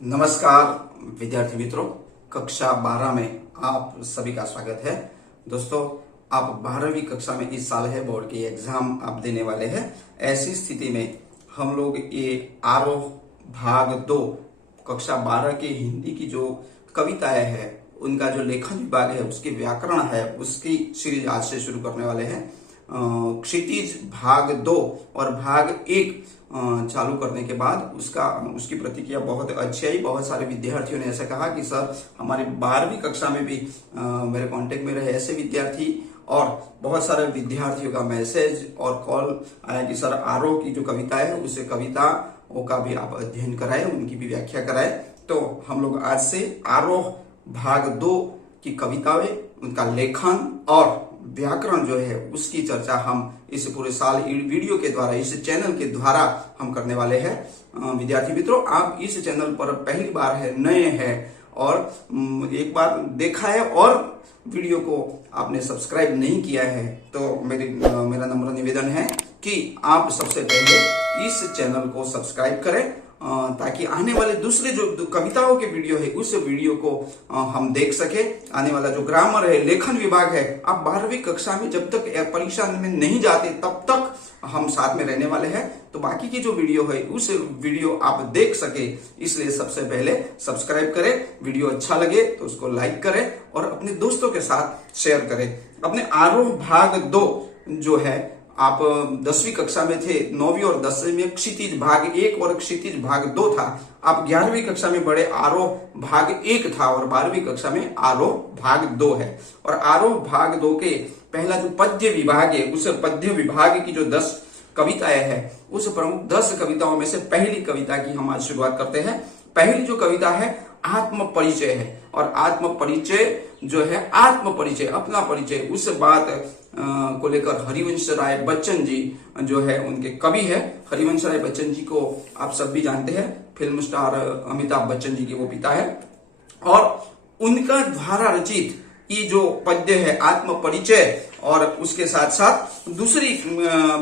नमस्कार विद्यार्थी मित्रों, कक्षा 12 में आप सभी का स्वागत है। दोस्तों, आप 12वीं कक्षा में इस साल है बोर्ड के एग्जाम आप देने वाले हैं। ऐसी स्थिति में हम लोग ये आरोह भाग 2 कक्षा 12 के हिंदी की जो कविताएं हैं उनका जो लेखन विभाग है, उसकी व्याकरण है, उसकी सीरीज आज से शुरू करने वाले हैं। क्षितिज भाग 2 और भाग 1 चालू करने के बाद उसकी प्रतिक्रिया बहुत अच्छी आई। बहुत सारे विद्यार्थियों ने ऐसा कहा कि सर हमारे 12वीं कक्षा में भी मेरे कांटेक्ट में रहे ऐसे विद्यार्थी, और बहुत सारे विद्यार्थियों का मैसेज और कॉल आया कि सर आरोह की जो कविता है उस कविताओं का भी आप अध्ययन कराए, उनकी भी व्याख्या कराए। तो हम लोग आज से आरोह भाग 2 की कविताएं, उनका लेखन और व्याकरण जो है उसकी चर्चा हम इस पूरे साल वीडियो के द्वारा, इस चैनल के द्वारा हम करने वाले हैं। विद्यार्थी मित्रों, आप इस चैनल पर पहली बार है, नए हैं और एक बार देखा है और वीडियो को आपने सब्सक्राइब नहीं किया है, तो मेरा नम्र निवेदन है कि आप सबसे पहले इस चैनल को सब्सक्राइब करें, ताकि आने वाले दूसरे जो कविताओं के वीडियो है उस वीडियो को हम देख सके। आने वाला जो ग्रामर है, लेखन विभाग है, आप 12वीं कक्षा में जब तक परीक्षा में नहीं जाते तब तक हम साथ में रहने वाले हैं। तो बाकी की जो वीडियो है उस वीडियो आप देख सके, इसलिए सबसे पहले सब्सक्राइब करें। वीडियो अच्छा लगे तो उसको लाइक करें और अपने दोस्तों के साथ शेयर करें। अपने आरोह भाग 2 जो है, आप 10वीं कक्षा में थे, 9वीं और 10वीं में क्षितिज भाग 1 और क्षितिज भाग 2 था। आप 11वीं कक्षा में बड़े आरोह भाग 1 था और 12वीं कक्षा में आरोह भाग 2 है। और आरोह भाग 2 के पहला जो पद्य विभाग है, उस पद्य विभाग की जो 10 कविताएं हैं, उस प्रमुख 10 कविताओं में से पहली कविता की हम आज शुरुआत करते हैं। पहली जो कविता है आत्म परिचय है, और आत्म परिचय जो है, आत्म परिचय, अपना परिचय, उस बात को लेकर हरिवंश राय बच्चन जी जो है उनके कवि है। हरिवंश राय बच्चन जी को आप सब भी जानते हैं, फिल्म स्टार अमिताभ बच्चन जी के वो पिता है। और उनका द्वारा रचित ये जो पद्य है आत्म परिचय, और उसके साथ साथ दूसरी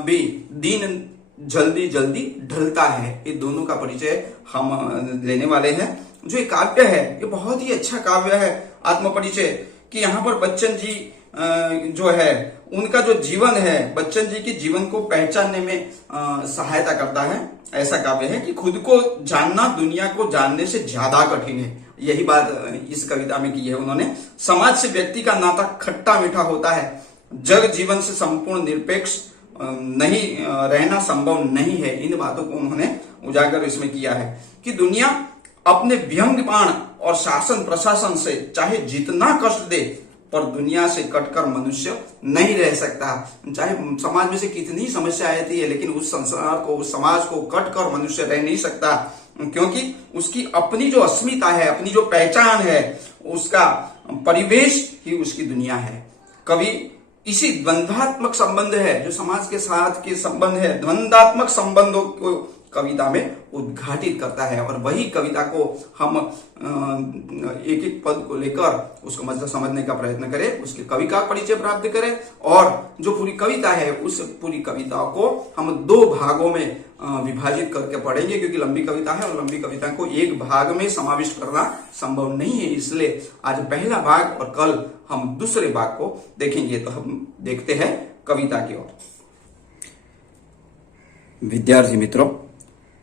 भी दिन जल्दी जल्दी ढलता है, ये दोनों का परिचय हम लेने वाले हैं। जो ये काव्य है ये बहुत ही अच्छा काव्य है आत्म परिचय, कि यहाँ पर बच्चन जी जो है उनका जो जीवन है, बच्चन जी के जीवन को पहचानने में सहायता करता है। ऐसा काव्य है कि खुद को जानना दुनिया को जानने से ज्यादा कठिन है, यही बात इस कविता में की है उन्होंने। समाज से व्यक्ति का नाता खट्टा मीठा होता है, जग जीवन से संपूर्ण निरपेक्ष नहीं रहना संभव नहीं है। इन बातों को उन्होंने उजागर इसमें किया है कि दुनिया अपने व्यंग्य बाण और शासन प्रशासन से चाहे जितना कष्ट दे, पर दुनिया से कटकर मनुष्य नहीं रह सकता। चाहे समाज में से कितनी समस्या आती है, लेकिन उस संसार को, उस समाज को कटकर मनुष्य रह नहीं सकता, क्योंकि उसकी अपनी जो अस्मिता है, अपनी जो पहचान है, उसका परिवेश ही उसकी दुनिया है। कवि इसी द्वंद्वात्मक संबंध है जो समाज के साथ के संबंध है, द्वंद्वात्मक संबंधों को कविता में उद्घाटित करता है। और वही कविता को हम एक एक पद को लेकर उसको मतलब समझने का प्रयत्न करें, उसके कवि का परिचय प्राप्त करें, और जो पूरी कविता है उस पूरी कविता को हम 2 भागों में विभाजित करके पढ़ेंगे, क्योंकि लंबी कविता है और लंबी कविता को एक भाग में समाविष्ट करना संभव नहीं है। इसलिए आज पहला भाग और कल हम दूसरे भाग को देखेंगे। तो हम देखते हैं कविता की ओर। विद्यार्थी मित्रों,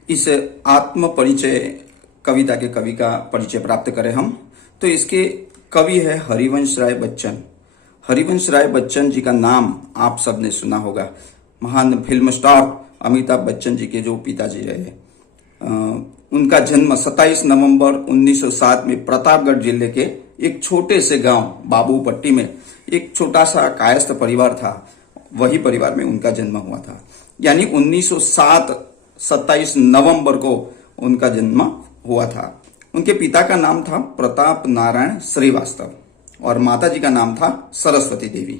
इस आत्म परिचय कविता के कवि का परिचय प्राप्त करें हम, तो इसके कवि है हरिवंश राय बच्चन। हरिवंश राय बच्चन जी का नाम आप सबने सुना होगा, महान फिल्म स्टार अमिताभ बच्चन जी के जो पिताजी रहे। उनका जन्म 27 नवंबर 1907 में प्रतापगढ़ जिले के एक छोटे से गांव बाबूपट्टी में एक छोटा सा कायस्थ परिवार था, वही परिवार में उनका जन्म हुआ था। यानी 1907 27 नवंबर को उनका जन्म हुआ था। उनके पिता का नाम था प्रताप नारायण श्रीवास्तव और माता जी का नाम था सरस्वती देवी।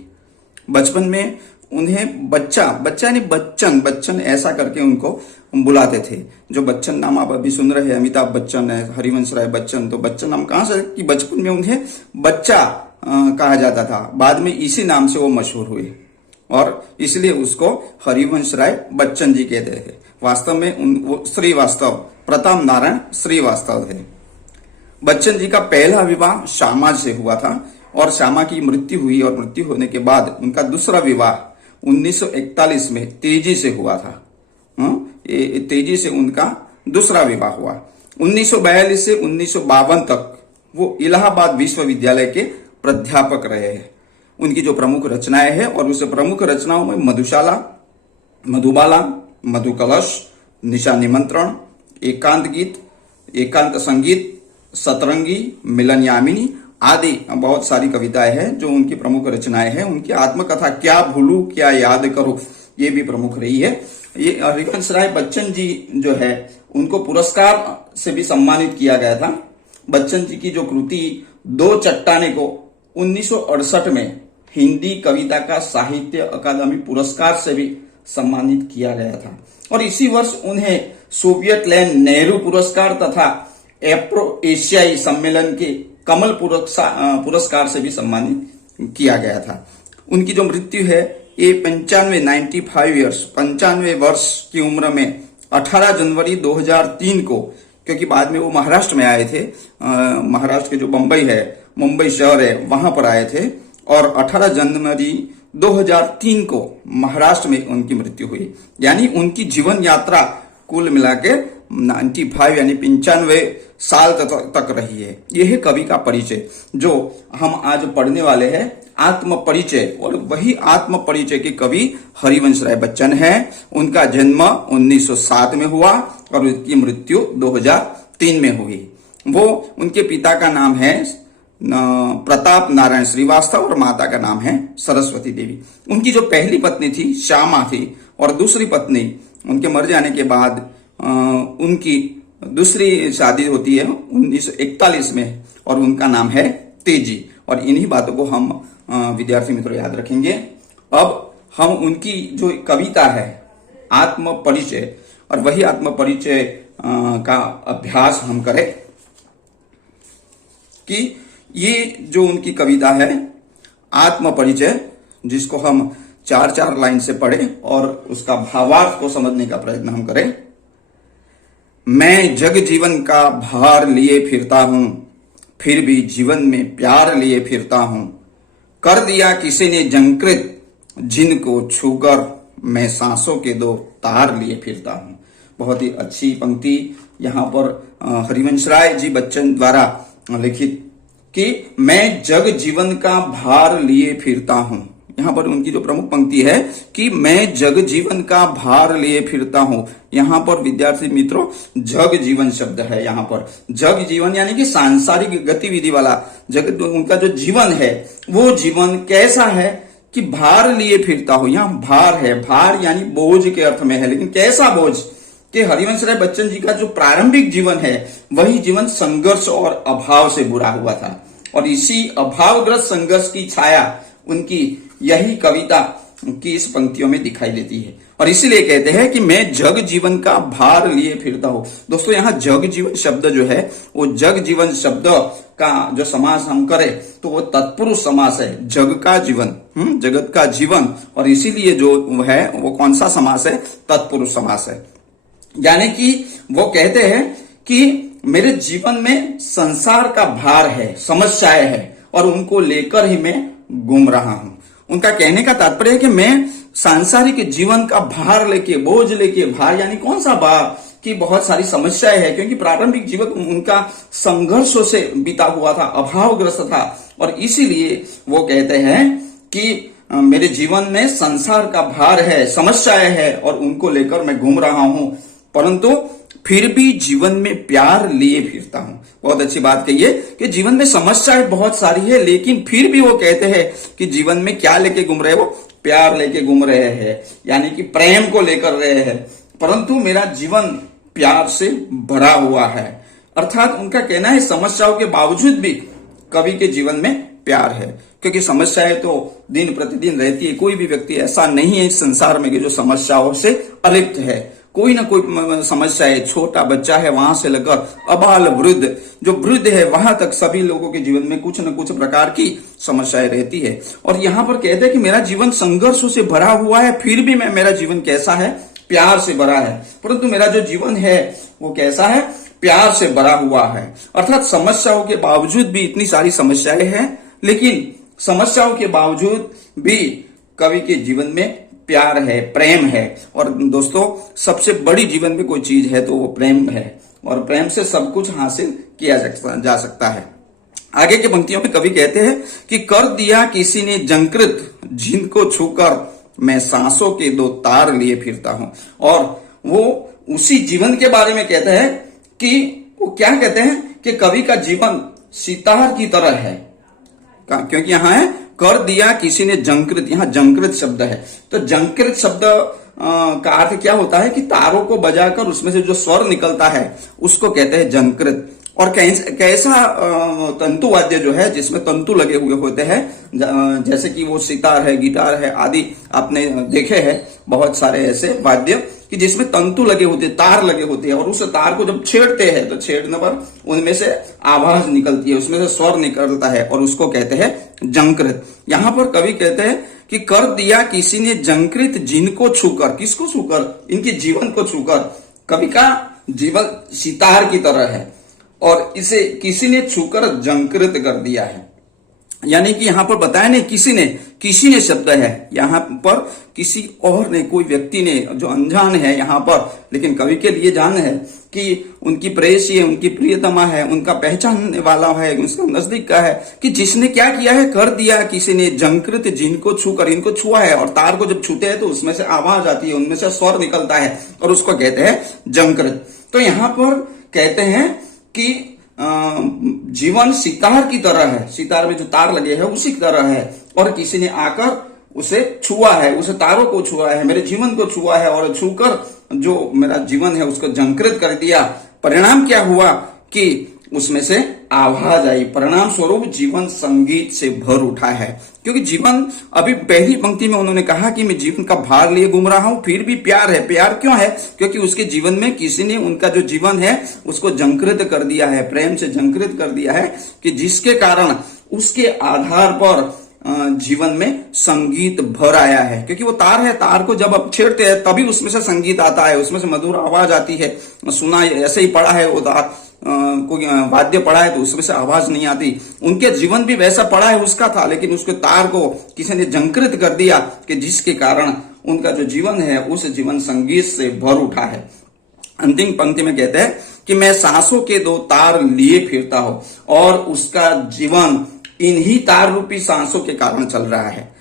बचपन में उन्हें बच्चा यानी बच्चन ऐसा करके उनको बुलाते थे। जो बच्चन नाम आप अभी सुन रहे हैं, अमिताभ बच्चन है, हरिवंश राय बच्चन, तो बच्चन नाम कहां से कि बचपन में उन्हें बच्चा कहा जाता था। बाद में इसी नाम से वो मशहूर हुए और इसलिए उसको हरिवंश राय बच्चन जी कहते हैं। वास्तव में वो श्रीवास्तव, प्रताप नारायण श्रीवास्तव है। बच्चन जी का पहला विवाह श्यामा से हुआ था और श्यामा की मृत्यु हुई और मृत्यु होने के बाद उनका दूसरा विवाह 1941 में तेजी से हुआ था। तेजी से उनका दूसरा विवाह हुआ। 1942 से 1952 तक वो इलाहाबाद विश्वविद्यालय के प्राध्यापक रहे हैं। उनकी जो प्रमुख रचनाएं हैं और उस प्रमुख रचनाओं में मधुशाला, मधुबाला, मधुकलश, निशा निमंत्रण, एकांत गीत, एकांत संगीत, सतरंगी, मिलन यामिनी आदि बहुत सारी कविताएं हैं जो उनकी प्रमुख रचनाएं हैं। उनकी आत्मकथा क्या भूलू क्या याद करो ये भी प्रमुख रही है। ये हरिवंश राय बच्चन जी जो है उनको पुरस्कार से भी सम्मानित किया गया था। बच्चन जी की जो कृति दो चट्टाने को 1968 में हिंदी कविता का साहित्य अकादमी पुरस्कार से भी सम्मानित किया गया था और इसी वर्ष उन्हें सोवियत लैंड नेहरू पुरस्कार तथा एप्रो एशियाई सम्मेलन के कमल पुरस्कार से भी सम्मानित किया गया था। उनकी जो मृत्यु है ये 95 वर्ष की उम्र में 18 जनवरी 2003 को, क्योंकि बाद में वो महाराष्ट्र में आए थे, महाराष्ट्र के जो मुंबई शहर है वहां पर आए थे और 18 जनवरी 2003 को महाराष्ट्र में उनकी मृत्यु हुई। यानी उनकी जीवन यात्रा कुल मिला के 95 यानी 95 साल तक रही है। यह है कवि का परिचय जो हम आज पढ़ने वाले हैं, आत्म परिचय। और वही आत्म परिचय के कवि हरिवंश राय बच्चन हैं। उनका जन्म 1907 में हुआ और उनकी मृत्यु 2003 में हुई। वो उनके पिता का नाम है प्रताप नारायण श्रीवास्तव और माता का नाम है सरस्वती देवी। उनकी जो पहली पत्नी थी श्यामा थी और दूसरी पत्नी उनके मर जाने के बाद उनकी दूसरी शादी होती है 1941 में और उनका नाम है तेजी। और इन्हीं बातों को हम विद्यार्थी मित्रों याद रखेंगे। अब हम उनकी जो कविता है आत्म परिचय और वही आत्म परिचय का अभ्यास हम करें कि ये जो उनकी कविता है आत्म परिचय, जिसको हम 4-4 लाइन से पढ़े और उसका भावार्थ को समझने का प्रयत्न हम करें। मैं जग जीवन का भार लिए फिरता हूं, फिर भी जीवन में प्यार लिए फिरता हूं। कर दिया किसी ने जंकृत, जिनको छूकर मैं सांसों के 2 तार लिए फिरता हूं। बहुत ही अच्छी पंक्ति यहाँ पर हरिवंश राय जी बच्चन द्वारा लिखित कि मैं जग जीवन का भार लिए फिरता हूं। यहाँ पर उनकी जो प्रमुख पंक्ति है कि मैं जग जीवन का भार लिए फिरता हूं। यहाँ पर विद्यार्थी मित्रों जग जीवन शब्द है। यहाँ पर जग जीवन यानी कि सांसारिक गतिविधि वाला जगत, उनका जो जीवन है वो जीवन कैसा है कि भार लिए फिरता हूं। यहाँ भार है, भार यानी बोझ के अर्थ में है, लेकिन कैसा बोझ कि हरिवंश राय बच्चन जी का जो प्रारंभिक जीवन है वही जीवन संघर्ष और अभाव से बुरा हुआ था और इसी अभावग्रस्त संघर्ष की छाया उनकी यही कविता की इस पंक्तियों में दिखाई देती है और इसीलिए कहते हैं कि मैं जग जीवन का भार लिए फिरता हूं। दोस्तों यहाँ जग जीवन शब्द जो है वो जग जीवन शब्द का जो समास हम करें तो वो तत्पुरुष समास है। जग का जीवन, जगत का जीवन, और इसीलिए जो है वो कौन सा समास है? तत्पुरुष समास है। यानी कि वो कहते हैं कि मेरे जीवन में संसार का भार है, समस्याएं है और उनको लेकर ही मैं घूम रहा हूं। उनका कहने का तात्पर्य है कि मैं सांसारिक जीवन का भार लेके, बोझ लेके, भार यानी कौन सा भार कि बहुत सारी समस्याएं है, क्योंकि प्रारंभिक जीवन उनका संघर्षों से बीता हुआ था, अभावग्रस्त था और इसीलिए वो कहते हैं कि मेरे जीवन में संसार का भार है, समस्याएं है और उनको लेकर मैं घूम रहा हूं, परंतु फिर भी जीवन में प्यार लिए फिरता हूं। बहुत अच्छी बात कही है कि जीवन में समस्याएं बहुत सारी है, लेकिन फिर भी वो कहते हैं कि जीवन में क्या लेके घूम रहे हैं? वो प्यार लेके घूम रहे हैं, यानी कि प्रेम को लेकर रहे हैं, परंतु मेरा जीवन प्यार से भरा हुआ है। अर्थात उनका कहना है समस्याओं के बावजूद भी कवि के जीवन में प्यार है, क्योंकि समस्याएं तो दिन प्रतिदिन रहती है। कोई भी व्यक्ति ऐसा नहीं है इस संसार में कि जो समस्याओं से अलिप्त है। कोई ना कोई समस्या है, छोटा बच्चा है वहां से लेकर अबाल वृद्ध, जो वृद्ध है वहां तक सभी लोगों के जीवन में कुछ न कुछ प्रकार की समस्याएं रहती है। और यहाँ पर कहते हैं कि मेरा जीवन संघर्षों से भरा हुआ है, फिर भी मेरा जीवन कैसा है? प्यार से भरा है। परंतु मेरा जो जीवन है वो कैसा है? प्यार से भरा हुआ है। अर्थात समस्याओं के बावजूद भी, इतनी सारी समस्याएं हैं, लेकिन समस्याओं के बावजूद भी कवि के जीवन में प्यार है, प्रेम है। और दोस्तों, सबसे बड़ी जीवन में कोई चीज है तो वो प्रेम है, और प्रेम से सब कुछ हासिल किया जा सकता है। आगे की पंक्तियों में कवि कहते हैं कि कर दिया किसी ने जंकृत, जिनको छूकर मैं सांसों के दो तार लिए फिरता हूं। और वो उसी जीवन के बारे में कहते हैं कि वो क्या कहते हैं कि कवि का जीवन सितार की तरह है, क्योंकि यहां है कर दिया किसी ने जंकृत, यहां जंकृत शब्द है। तो जंकृत शब्द का अर्थ क्या होता है कि तारों को बजाकर उसमें से जो स्वर निकलता है उसको कहते हैं जंकृत। और कैसा तंतु वाद्य जो है जिसमें तंतु लगे हुए होते हैं, जैसे कि वो सितार है, गिटार है आदि, आपने देखे हैं बहुत सारे ऐसे वाद्य कि जिसमें तंतु लगे होते, तार लगे होते हैं, और उस तार को जब छेड़ते हैं तो छेड़ने पर उनमें से आवाज निकलती है, उसमें से स्वर निकलता है, और उसको कहते हैं जंकृत। यहां पर कवि कहते हैं कि कर दिया किसी ने जंकृत, जिनको छूकर, किसको छूकर, इनके जीवन को छूकर। कवि का जीवन सितार की तरह है और इसे किसी ने छूकर जंकृत कर दिया है। यानी कि यहां पर बताया नहीं किसी ने शब्द है, यहां पर किसी और ने, कोई व्यक्ति ने जो अनजान है यहां पर, लेकिन कवि के लिए जान है कि उनकी प्रेयसी है, उनकी प्रियतमा है, उनका पहचानने वाला है, उसका नजदीक का है, कि जिसने क्या किया है, कर दिया किसी ने जंकृत, जिनको छूकर, इनको छुआ है। और तार को जब छूते हैं तो उसमें से आवाज आती है, उनमें से स्वर निकलता है, और उसको कहते हैं जंकृत। तो यहां पर कहते हैं कि जीवन सितार की तरह है, सितार में जो तार लगे हैं उसी की तरह है, और किसी ने आकर उसे छुआ है, उसे तारों को छुआ है, मेरे जीवन को छुआ है, और छूकर जो मेरा जीवन है उसको जंकृत कर दिया। परिणाम क्या हुआ कि उसमें से आवाज आई, परिणाम स्वरूप जीवन संगीत से भर उठा है। क्योंकि जीवन, अभी पहली पंक्ति में उन्होंने कहा कि मैं जीवन का भार लिए घूम रहा हूं, फिर भी प्यार है। प्यार क्यों है? क्योंकि उसके जीवन में किसी ने उनका जो जीवन है उसको जंकृत कर दिया है, प्रेम से जंकृत कर दिया है, कि जिसके कारण उसके आधार पर जीवन में संगीत भर आया है। क्योंकि वो तार है, तार को जब आप छेड़ते हैं तभी उसमें से संगीत आता है, उसमें से मधुर आवाज आती है। सुना ऐसे ही पड़ा है वो तार, कोई वाद्य पड़ा है तो उसमें से आवाज नहीं आती। उनके जीवन भी वैसा पड़ा है उसका था, लेकिन उसके तार को किसी ने जंकृत कर दिया, कि जिसके कारण उनका जो जीवन है उस जीवन संगीत से भर उठा है। अंतिम पंक्ति में कहते हैं कि मैं सांसों के दो तार लिए फिरता हूं, और उसका जीवन इन्हीं तार रूपी सांसों के कारण चल रहा है।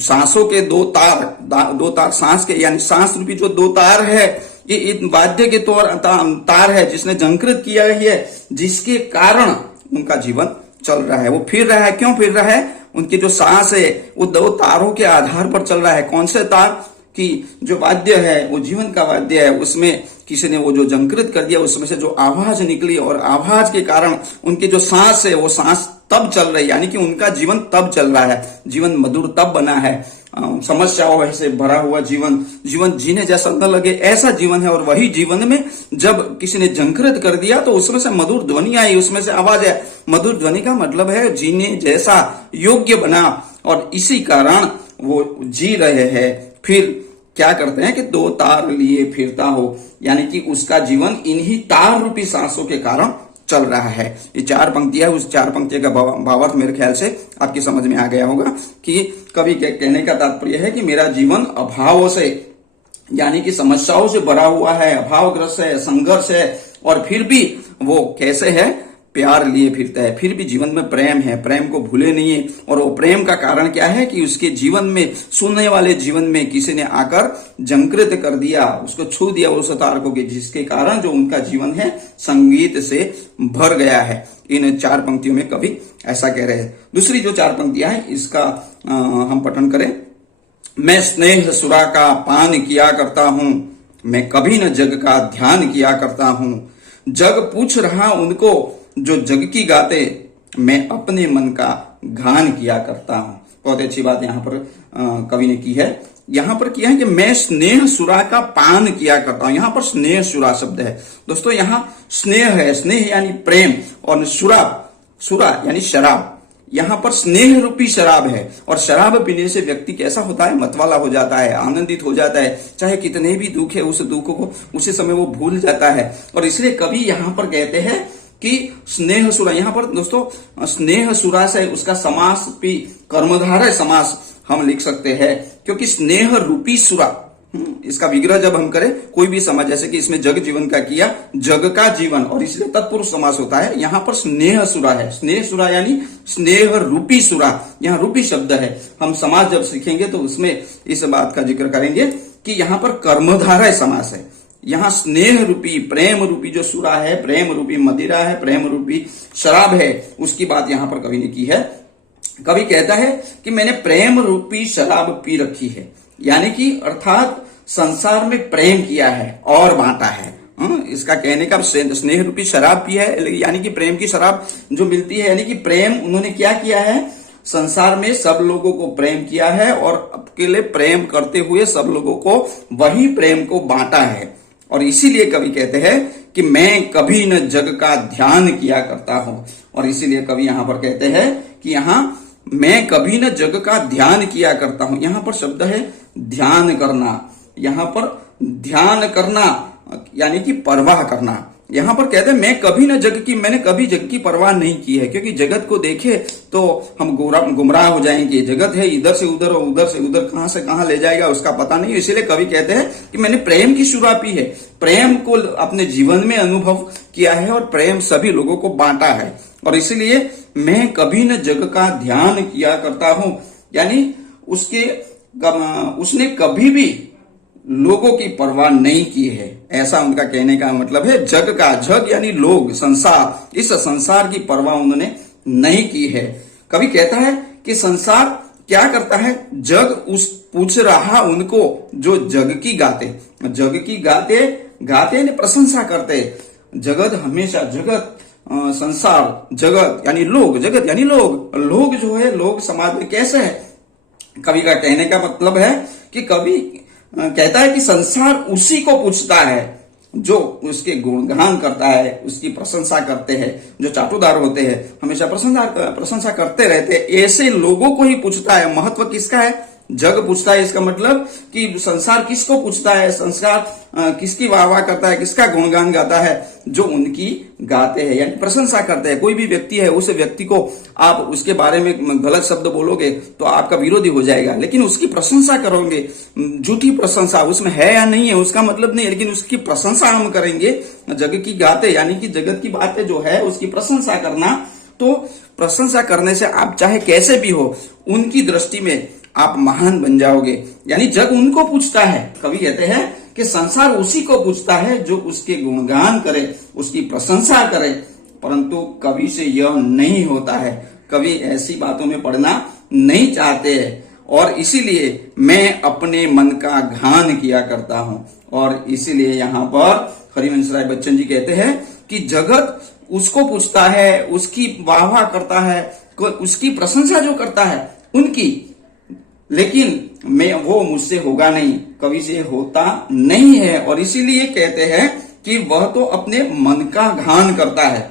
सांसों के दो तार सांस के, यानी सांस रूपी जो दो तार है, ये वाद्य के तार है जिसने जंकृत किया है, जिसके कारण उनका जीवन चल रहा है। वो फिर रहा है, क्यों फिर रहा है? उनकी जो सांस है वो दो तारों के आधार पर चल रहा है। कौन से तार? कि जो वाद्य है वो जीवन का वाद्य है, उसमें किसी ने वो जो जंकृत कर दिया, उसमें से जो आवाज निकली, और आवाज के कारण उनकी जो सांस है वो सांस तब चल रही है, यानी कि उनका जीवन तब चल रहा है। जीवन मधुर तब बना है, समस्याओं से भरा हुआ जीवन जीने जैसा न लगे ऐसा जीवन है। और वही जीवन में जब किसी ने जंकृत कर दिया तो उसमें से मधुर ध्वनि आई, उसमें से आवाज है। मधुर ध्वनि का मतलब है जीने जैसा योग्य बना, और इसी कारण वो जी रहे हैं। फिर क्या करते हैं कि दो तार लिए फिरता हो, यानी कि उसका जीवन इन्हीं तार रूपी सांसों के कारण चल रहा है। ये चार पंक्तियां, उस चार पंक्तियों का भावार्थ मेरे ख्याल से आपकी समझ में आ गया होगा कि कवि के कहने का तात्पर्य है कि मेरा जीवन अभावों से, यानी कि समस्याओं से भरा हुआ है, अभावग्रस्त है, संघर्ष है, और फिर भी वो कैसे है? प्यार लिए फिरता है। फिर भी जीवन में प्रेम है, प्रेम को भूले नहीं है। और वो प्रेम का कारण क्या है कि उसके जीवन में, सुनने वाले जीवन में किसी ने आकर जंकृत कर दिया, उसको छू दिया उस तार को, जिसके कारण जो उनका जीवन है संगीत से भर गया है। इन चार पंक्तियों में कवि ऐसा कह रहे हैं। दूसरी जो चार पंक्तियां हैं इसका हम पठन करें। मैं स्नेह सुरा का पान किया करता हूं, मैं कभी न जग का ध्यान किया करता हूं। जग पूछ रहा उनको जो जग की गाते, मैं अपने मन का गान किया करता हूं। बहुत अच्छी बात यहां पर कवि ने की है। यहां पर किया है कि मैं स्नेह सुरा का पान किया करता हूं। यहां पर स्नेह सुरा शब्द है दोस्तों। यहां स्नेह है, स्नेह यानी प्रेम, और सुरा यानी शराब। यहाँ पर स्नेह रूपी शराब है, और शराब पीने से व्यक्ति कैसा होता है, मतवाला हो जाता है, आनंदित हो जाता है, चाहे कितने भी दुख है उस दुख को उसी समय वो भूल जाता है। और इसलिए कवि यहाँ पर कहते हैं कि स्नेह सुरा, यहाँ पर दोस्तों स्नेह सुरा से उसका समास भी कर्मधारय समास हम लिख सकते हैं, क्योंकि स्नेह रूपी सुरा, इसका विग्रह जब हम करें कोई भी समास, जैसे कि इसमें जग जीवन का किया, जग का जीवन, और इसलिए तत्पुरुष समास होता है। यहाँ पर स्नेह सुरा है, स्नेह सुरा यानी स्नेह रूपी सुरा, यहाँ रूपी शब्द है। हम समास जब सीखेंगे तो उसमें इस बात का जिक्र करेंगे कि यहाँ पर कर्मधारय समास है। यहाँ स्नेह रूपी, प्रेम रूपी जो सुरा है, प्रेम रूपी मदिरा है, प्रेम रूपी शराब है, उसकी बात यहाँ पर कवि ने की है। कवि कहता है कि मैंने प्रेम रूपी शराब पी रखी है, यानी कि अर्थात संसार में प्रेम किया है और बांटा है। इसका कहने का स्नेह रूपी शराब पी है, यानी कि प्रेम की शराब जो मिलती है, यानी कि प्रेम उन्होंने क्या किया है, संसार में सब लोगों को प्रेम किया है और अकेले प्रेम करते हुए सब लोगों को वही प्रेम को बांटा है। और इसीलिए कवि कहते हैं कि मैं कभी न जग का ध्यान किया करता हूं। और इसीलिए कवि यहां पर कहते हैं कि यहां मैं कभी न जग का ध्यान किया करता हूं। यहां पर शब्द है ध्यान करना, यहां पर ध्यान करना यानी कि परवाह करना। यहां पर कहते हैं मैं कभी न जग की, मैंने कभी जग की परवाह नहीं की है, क्योंकि जगत को देखे तो हम गुमराह हो जाएंगे। जगत है इधर से उधर और उधर से उधर, कहां से कहां ले जाएगा उसका पता नहीं। इसीलिए कवि कहते हैं कि मैंने प्रेम की शुरा पी है, प्रेम को अपने जीवन में अनुभव किया है और प्रेम सभी लोगों को बांटा है। और इसीलिए मैं कभी न जग का ध्यान किया करता हूं, यानी उसने कभी भी लोगों की परवाह नहीं की है, ऐसा उनका कहने का मतलब है। जग का, जग यानी लोग, संसार, इस संसार की परवाह उन्होंने नहीं की है। कवि कहता है कि संसार क्या करता है, जग पूछ रहा उनको जो जग की गाते, जग की गाते ने प्रशंसा करते। जगत हमेशा, जगत संसार, जगत यानी लोग, जगत यानी लोग जो है, लोग समाज में कैसे है। कवि का कहने का मतलब है कि कवि कहता है कि संसार उसी को पूछता है जो उसके गुणगान करता है, उसकी प्रशंसा करते हैं। जो चाटुदार होते हैं हमेशा प्रशंसा करते रहते हैं, ऐसे लोगों को ही पूछता है। महत्व किसका है, जग पूछता है। इसका मतलब कि संसार किसको पूछता है, संसार किसकी वाह वाह करता है, किसका गुणगान गाता है, जो उनकी गाते हैं यानी प्रशंसा करते हैं। कोई भी व्यक्ति है, उस व्यक्ति को आप उसके बारे में गलत शब्द बोलोगे तो आपका विरोधी हो जाएगा, लेकिन उसकी प्रशंसा करोगे, झूठी प्रशंसा, उसमें है या नहीं है उसका मतलब नहीं, लेकिन उसकी प्रशंसा हम करेंगे। जग की गाते यानी कि जगत की बातें जो है उसकी प्रशंसा करना। तो प्रशंसा करने से आप चाहे कैसे भी हो, उनकी दृष्टि में आप महान बन जाओगे, यानी जग उनको पूछता है। कवि कहते हैं कि संसार उसी को पूछता है जो उसके गुणगान करे, उसकी प्रशंसा करे, परंतु कवि से यह नहीं होता है। कवि ऐसी बातों में पड़ना नहीं चाहते हैं, और इसीलिए मैं अपने मन का गान किया करता हूं। और इसीलिए यहाँ पर हरिवंश राय बच्चन जी कहते हैं कि जगत उसको पूछता है, उसकी वाह करता है, उसकी प्रशंसा जो करता है उनकी, लेकिन वो मुझसे होगा नहीं, कवि से होता नहीं है। और इसीलिए कहते हैं कि वह तो अपने मन का गान करता है,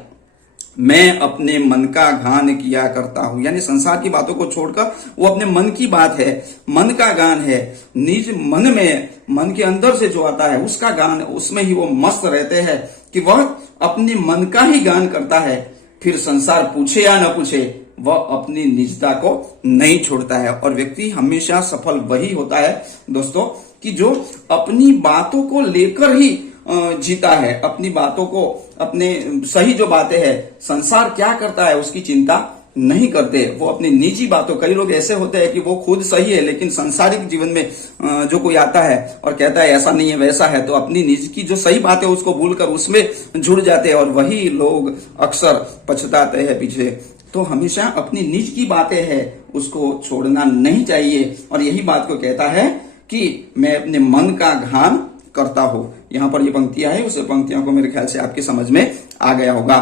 मैं अपने मन का गान किया करता हूं, यानी संसार की बातों को छोड़कर वो अपने मन की बात है, मन का गान है। निज मन में, मन के अंदर से जो आता है उसका गान, उसमें ही वो मस्त रहते हैं कि वह अपने मन का ही गान करता है। फिर संसार पूछे या न पूछे, वह अपनी निजता को नहीं छोड़ता है। और व्यक्ति हमेशा सफल वही होता है दोस्तों कि जो अपनी बातों को लेकर ही जीता है, अपनी बातों को, अपने सही जो बातें हैं, संसार क्या करता है उसकी चिंता नहीं करते, वो अपनी निजी बातों। कई लोग ऐसे होते हैं कि वो खुद सही है, लेकिन सांसारिक जीवन में जो कोई आता है और कहता है ऐसा नहीं है वैसा है, तो अपनी निज की जो सही बात है उसको भूलकर उसमें जुड़ जाते हैं, और वही लोग अक्सर पछताते हैं पीछे। तो हमेशा अपनी निज की बातें हैं उसको छोड़ना नहीं चाहिए। और यही बात को कहता है कि मैं अपने मन का गान करता हूं। यहां पर ये पंक्तियां है, उस पंक्तियों को मेरे ख्याल से आपके समझ में आ गया होगा।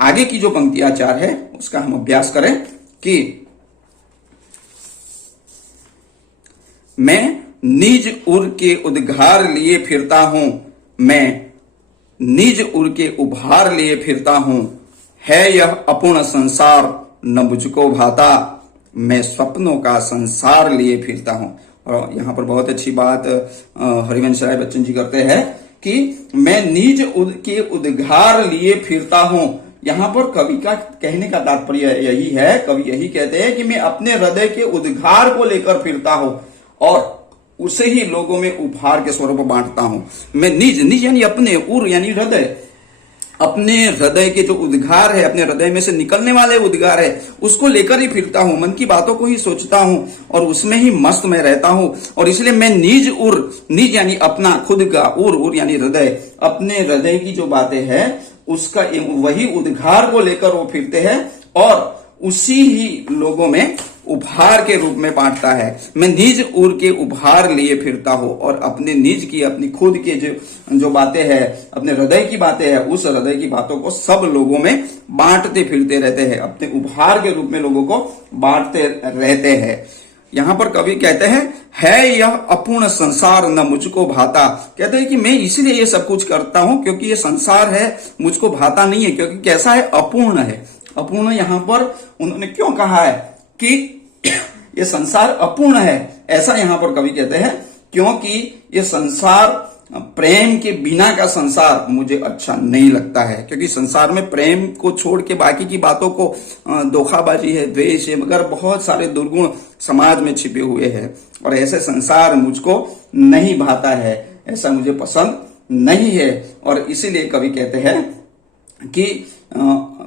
आगे की जो पंक्तियां 4 है उसका हम अभ्यास करें कि मैं निज उर के उद्गार लिए फिरता हूं, मैं निज उर के उभार लिए फिरता हूं, है यह अपूर्ण संसार न मुझको भाता, मैं स्वप्नों का संसार लिए फिरता हूं। और यहाँ पर बहुत अच्छी बात हरिवंश राय बच्चन जी करते हैं कि मैं निज के उद्गार लिए फिरता हूं। यहाँ पर कवि का कहने का तात्पर्य यही है, कवि यही कहते हैं कि मैं अपने हृदय के उद्गार को लेकर फिरता हूं और उसे ही लोगों में उपहार के स्वरूप बांटता हूं। मैं निज यानी अपने, उर यानी हृदय, अपने हृदय के जो उद्गार है, अपने हृदय में से निकलने वाले उद्गार है, उसको लेकर ही फिरता हूं, मन की बातों को ही सोचता हूं और उसमें ही मस्त में रहता हूं। और इसलिए मैं निज यानी अपना, खुद का, उर यानी हृदय, अपने हृदय की जो बातें हैं उसका वही उद्गार को लेकर वो फिरते हैं और उसी ही लोगों में उपहार के रूप में बांटता है। मैं निज उर के उपहार लिए फिरता हूं और अपने निज की, अपनी खुद के जो बातें हैं, अपने हृदय की बातें हैं, उस हृदय की बातों को सब लोगों में बांटते फिरते रहते हैं, अपने उपहार के रूप में लोगों को बांटते रहते हैं। यहां पर कवि कहते हैं, है यह अपूर्ण संसार न मुझको भाता। कहते हैं कि मैं इसलिए ये सब कुछ करता हूं क्योंकि ये संसार है, मुझको भाता नहीं है। क्योंकि कैसा है? अपूर्ण है। अपूर्ण यहां पर उन्होंने क्यों कहा है कि ये संसार अपूर्ण है? ऐसा यहां पर कवि कहते हैं क्योंकि ये संसार, प्रेम के बिना का संसार मुझे अच्छा नहीं लगता है। क्योंकि संसार में प्रेम को छोड़ के बाकी की बातों को, धोखाबाजी है, द्वेष है, मगर बहुत सारे दुर्गुण समाज में छिपे हुए हैं और ऐसे संसार मुझको नहीं भाता है, ऐसा मुझे पसंद नहीं है। और इसीलिए कवि कहते हैं कि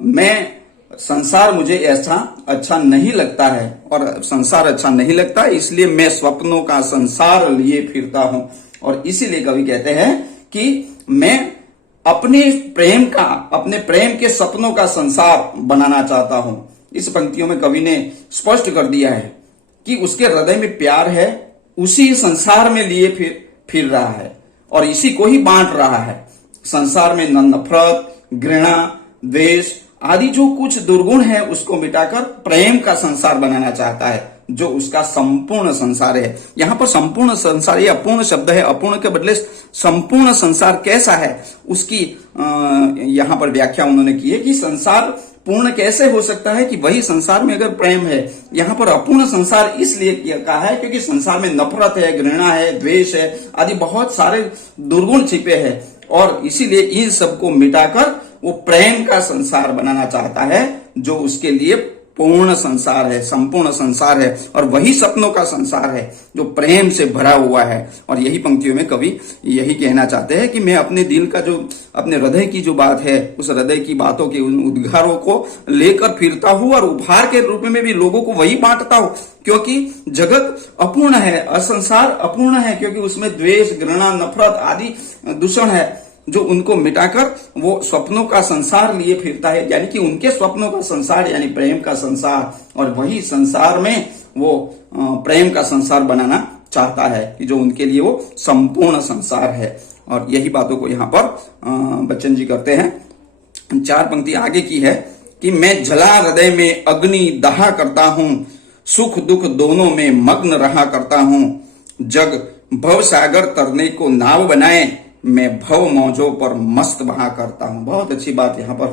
मैं, संसार मुझे ऐसा अच्छा नहीं लगता है और संसार अच्छा नहीं लगता, इसलिए मैं स्वप्नों का संसार लिए फिरता हूं। और इसीलिए कवि कहते हैं कि मैं अपने प्रेम का, अपने प्रेम के सपनों का संसार बनाना चाहता हूं। इस पंक्तियों में कवि ने स्पष्ट कर दिया है कि उसके हृदय में प्यार है, उसी संसार में लिए फिर रहा है और इसी को ही बांट रहा है। संसार में नफरत, घृणा, द्वेष आदि जो कुछ दुर्गुण है उसको मिटाकर प्रेम का संसार बनाना चाहता है, जो उसका संपूर्ण संसार है। यहां पर संपूर्ण संसार, ये अपूर्ण शब्द है, अपूर्ण के बदले संपूर्ण संसार कैसा है उसकी यहां पर व्याख्या उन्होंने की है कि संसार पूर्ण कैसे हो सकता है कि वही संसार में अगर प्रेम है। यहां पर अपूर्ण संसार इसलिए कहा है क्योंकि संसार में नफरत है, घृणा है, द्वेष है आदि बहुत सारे दुर्गुण छिपे हैं और इसीलिए इन सबको मिटाकर वो प्रेम का संसार बनाना चाहता है, जो उसके लिए पूर्ण संसार है, संपूर्ण संसार है और वही सपनों का संसार है जो प्रेम से भरा हुआ है। और यही पंक्तियों में कवि यही कहना चाहते हैं कि मैं अपने दिल का जो, अपने हृदय की जो बात है, उस हृदय की बातों के उन उद्गारों को लेकर फिरता हूं और उपहार के रूप में भी लोगों को वही बांटता हूं। क्योंकि जगत अपूर्ण है, असंसार अपूर्ण है, क्योंकि उसमें द्वेष, घृणा, नफरत आदि दूषण है, जो उनको मिटाकर वो स्वप्नों का संसार लिए फिरता है, यानी कि उनके स्वप्नों का संसार यानी प्रेम का संसार, और वही संसार में वो प्रेम का संसार बनाना चाहता है कि जो उनके लिए वो संपूर्ण संसार है। और यही बातों को यहाँ पर बच्चन जी करते हैं। 4 पंक्ति आगे की है कि मैं जला हृदय में अग्नि दहा करता हूं, सुख दुख दोनों में मग्न रहा करता हूं, जग भव सागर तरने को नाव बनाए, मैं भव मौजों पर मस्त बहा करता हूं। बहुत अच्छी बात यहां पर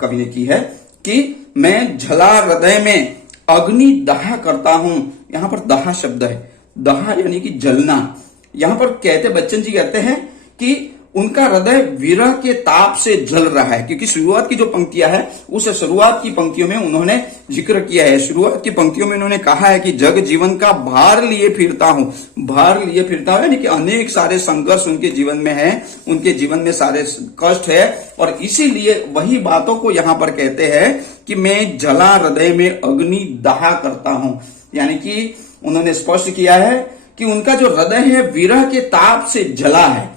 कवि ने की है कि मैं जला हृदय में अग्नि दहा करता हूं। यहां पर दहा शब्द है, दहा यानी कि जलना। यहां पर कहते, बच्चन जी कहते हैं कि उनका हृदय विरह के ताप से जल रहा है। क्योंकि शुरुआत की जो पंक्तियां है, उस शुरुआत की पंक्तियों में उन्होंने जिक्र किया है, शुरुआत की पंक्तियों में उन्होंने कहा है कि जग जीवन का भार लिए फिरता हूं। भार लिए फिरता हूं यानी कि अनेक सारे संघर्ष उनके जीवन में है, उनके जीवन में सारे कष्ट है और इसीलिए वही बातों को यहां पर कहते हैं कि मैं जला हृदय में अग्नि दहा करता हूं। यानी कि उन्होंने स्पष्ट किया है कि उनका जो हृदय है विरह के ताप से जला है।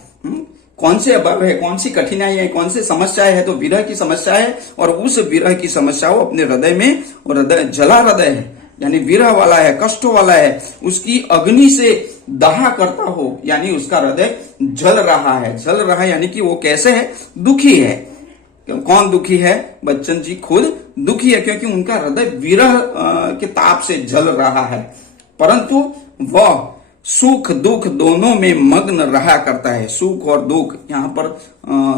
कौन से अभाव है, कौन सी कठिनाई है, कौन सी समस्याएं है, तो विरह की समस्या है और उस विरह की समस्या वो अपने हृदय में, और हृदय जला हृदय है यानी विरह वाला है, कष्टों वाला है, उसकी अग्नि से दहा करता हो यानी उसका हृदय जल रहा है। जल रहा है यानी कि वो कैसे है, दुखी है। कौन दुखी है? बच्चन जी खुद दुखी है, क्योंकि उनका हृदय विरह के ताप से जल रहा है, परंतु वह सुख दुख दोनों में मग्न रहा करता है। सुख और दुख, यहां पर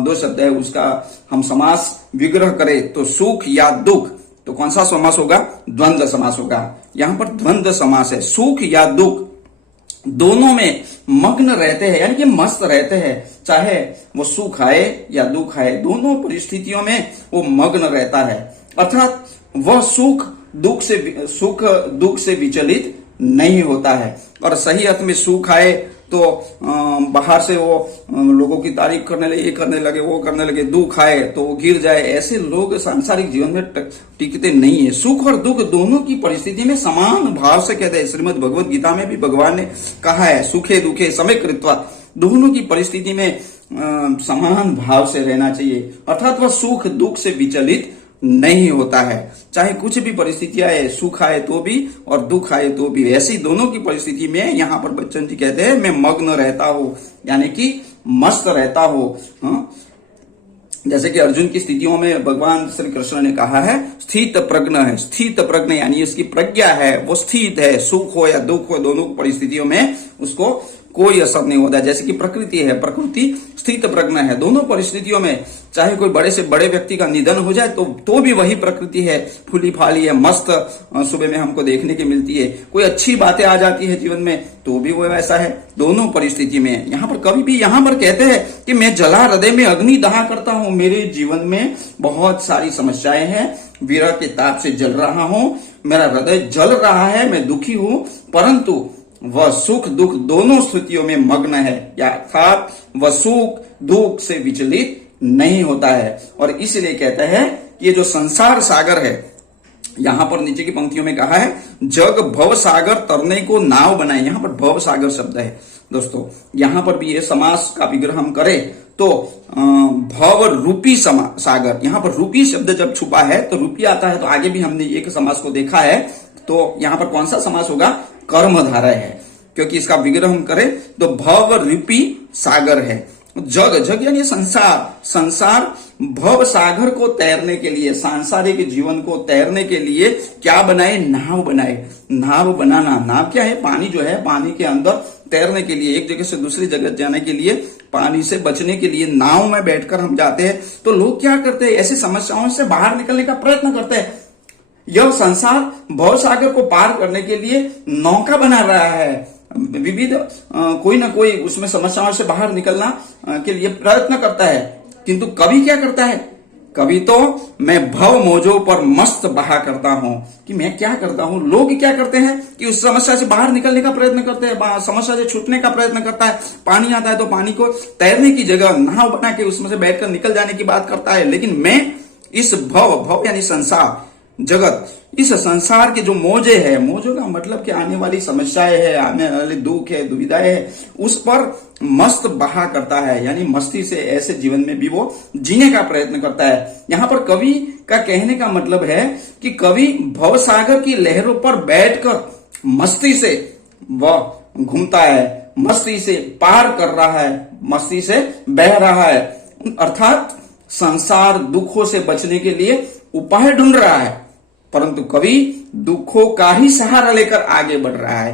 2 शब्द है, उसका हम समास विग्रह करें तो सुख या दुख, तो कौन सा समास होगा? द्वंद्व समास होगा। यहां पर द्वंद्व समास है। सुख या दुख दोनों में मग्न रहते हैं, यानी कि मस्त रहते हैं। चाहे वो सुख आए या दुख आए, दोनों परिस्थितियों में वो मग्न रहता है। अर्थात वह सुख दुख से विचलित नहीं होता है। और सही अर्थ में सुख आए तो बाहर से वो लोगों की तारीफ करने लगे, ये करने लगे, वो करने लगे। दुख आए तो वो गिर जाए। ऐसे लोग सांसारिक जीवन में टिकते नहीं है। सुख और दुख दोनों की परिस्थिति में समान भाव से कहते हैं। श्रीमद् भगवद गीता में भी भगवान ने कहा है, सुखे दुखे समय कृत्वा, दोनों की परिस्थिति में समान भाव से रहना चाहिए। अर्थात वह सुख दुख से विचलित नहीं होता है। चाहे कुछ भी परिस्थिति आए, सुख आए तो भी और दुख आए तो भी, ऐसी दोनों की परिस्थिति में यहाँ पर बच्चन जी कहते हैं मैं मग्न रहता हूं, यानी कि मस्त रहता हूं। जैसे कि अर्जुन की स्थितियों में भगवान श्री कृष्ण ने कहा है स्थित प्रज्ञ है। स्थित प्रज्ञ यानी उसकी प्रज्ञा है, वो स्थित है। सुख हो या दुख हो, दोनों परिस्थितियों में उसको कोई असर नहीं होता। जैसे कि प्रकृति है, प्रकृति स्थित प्रज्ञ है। दोनों परिस्थितियों में चाहे कोई बड़े से बड़े व्यक्ति का निधन हो जाए तो भी वही प्रकृति है, फूली फाली है, मस्त सुबह में हमको देखने की मिलती है। कोई अच्छी बातें आ जाती है जीवन में तो भी वो वैसा है। दोनों परिस्थिति में यहाँ पर कभी भी यहाँ पर कहते हैं कि मैं जला हृदय में अग्नि दहा करता हूं। मेरे जीवन में बहुत सारी समस्याएं हैं, विरह के ताप से जल रहा हूं, मेरा हृदय जल रहा है, मैं दुखी हूं, परंतु वह सुख दुख दोनों स्थितियों में मग्न है, अर्थात वह सुख दुख से विचलित नहीं होता है। और इसलिए कहते हैं कि ये जो संसार सागर है, यहां पर नीचे की पंक्तियों में कहा है जग भव सागर तरने को नाव बनाए। यहां पर भव सागर शब्द है दोस्तों। यहां पर भी ये समास का विग्रह हम करें तो भव रूपी सागर, यहां पर रूपी शब्द जब छुपा है तो रूपी आता है। तो आगे भी हमने एक समास को देखा है, तो यहां पर कौन सा समास होगा? कर्मधारय है, क्योंकि इसका विग्रह हम करें तो भव रूपी सागर है। जग यानी संसार भव सागर को तैरने के लिए, सांसारिक जीवन को तैरने के लिए क्या बनाए? नाव बनाए। नाव बनाना, नाव क्या है? पानी जो है, पानी के अंदर तैरने के लिए, एक जगह से दूसरी जगह जाने के लिए, पानी से बचने के लिए नाव में बैठकर हम जाते हैं। तो लोग क्या करते हैं? ऐसी समस्याओं से बाहर निकलने का प्रयत्न करते हैं। यह संसार भव सागर को पार करने के लिए नौका बना रहा है। विविध कोई ना कोई उसमें समस्याओं से बाहर निकलना के लिए प्रयत्न करता है, किंतु कभी क्या करता है? कभी तो मैं भव मोजों पर मस्त बहा करता हूं कि मैं क्या करता हूं। लोग क्या करते हैं कि उस समस्या से बाहर निकलने का प्रयत्न करते हैं, समस्या से छूटने का प्रयत्न करता है। पानी आता है तो पानी को तैरने की जगह नाव बना के उसमें से बैठकर निकल जाने की बात करता है। लेकिन मैं इस भव यानी संसार जगत, इस संसार के जो मोजे है, मोजों का मतलब कि आने वाली समस्याएं है, आने वाले दुख है, दुविधाएं है, उस पर मस्त बहा करता है। यानी मस्ती से ऐसे जीवन में भी वो जीने का प्रयत्न करता है। यहाँ पर कवि का कहने का मतलब है कि कवि भवसागर की लहरों पर बैठकर मस्ती से वह घूमता है, मस्ती से पार कर रहा है, मस्ती से बह रहा है। अर्थात संसार दुखों से बचने के लिए उपाय ढूंढ रहा है, परंतु कवि दुखों का ही सहारा लेकर आगे बढ़ रहा है।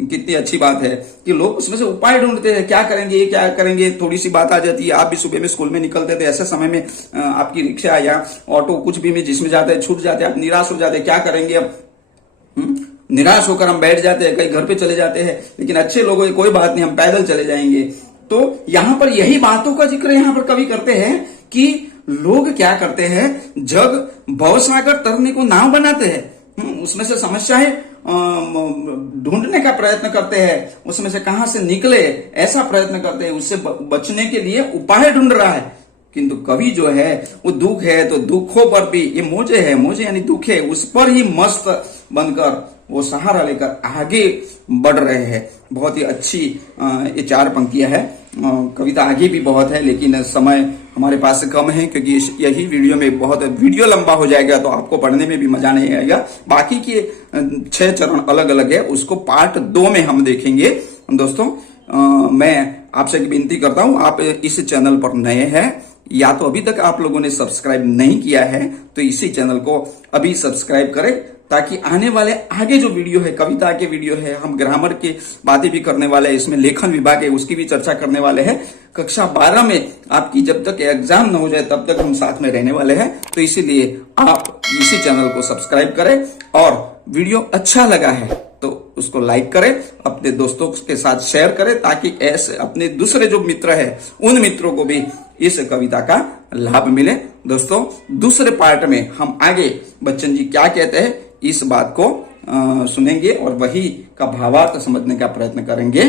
कितनी अच्छी बात है कि लोग उसमें से उपाय ढूंढते हैं, क्या करेंगे, ये क्या करेंगे। थोड़ी सी बात आ जाती है, आप भी सुबह में स्कूल में निकलते थे, ऐसे समय में आपकी रिक्शा या ऑटो कुछ भी में जिसमें जाते हैं छूट जाते हैं, आप निराश हो जाते हैं, क्या करेंगे अब। निराश होकर हम बैठ जाते हैं, कहीं घर पे चले जाते हैं। लेकिन अच्छे लोगों की कोई बात नहीं, हम पैदल चले जाएंगे। तो यहां पर यही बातों का जिक्र यहां पर कवि करते हैं कि लोग क्या करते हैं, जग भवसागर तरने को नाव बनाते हैं, उसमें से समस्याएं ढूंढने का प्रयत्न करते हैं, उसमें से कहां से निकले ऐसा प्रयत्न करते हैं, उससे बचने के लिए उपाय ढूंढ रहा है। किंतु कवि जो है वो दुख है तो दुखों पर भी, ये मोजे है, मोजे यानी दुख है, उस पर ही मस्त बनकर वो सहारा लेकर आगे बढ़ रहे हैं। बहुत ही अच्छी ये 4 पंक्तियां है। कविता आगे भी बहुत है, लेकिन समय हमारे पास कम है, क्योंकि यही वीडियो में बहुत वीडियो लंबा हो जाएगा तो आपको पढ़ने में भी मजा नहीं आएगा। बाकी के 6 चरण अलग अलग है, उसको पार्ट 2 में हम देखेंगे। दोस्तों मैं आपसे विनती करता हूं, आप इस चैनल पर नए हैं या तो अभी तक आप लोगों ने सब्सक्राइब नहीं किया है तो इसी चैनल को अभी सब्सक्राइब करें, ताकि आने वाले आगे जो वीडियो है, कविता के वीडियो है, हम ग्रामर की बातें भी करने वाले हैं, इसमें लेखन विभाग है उसकी भी चर्चा करने वाले हैं। कक्षा 12 में आपकी जब तक एग्जाम न हो जाए तब तक हम साथ में रहने वाले हैं। तो इसीलिए आप इसी चैनल को सब्सक्राइब करें, और वीडियो अच्छा लगा है तो उसको लाइक करें, अपने दोस्तों के साथ शेयर करें, ताकि ऐसे अपने दूसरे जो मित्र है उन मित्रों को भी इस कविता का लाभ मिले। दोस्तों, दूसरे पार्ट में हम आगे बच्चन जी क्या कहते हैं इस बात को सुनेंगे और वही का भावार्थ समझने का प्रयत्न करेंगे।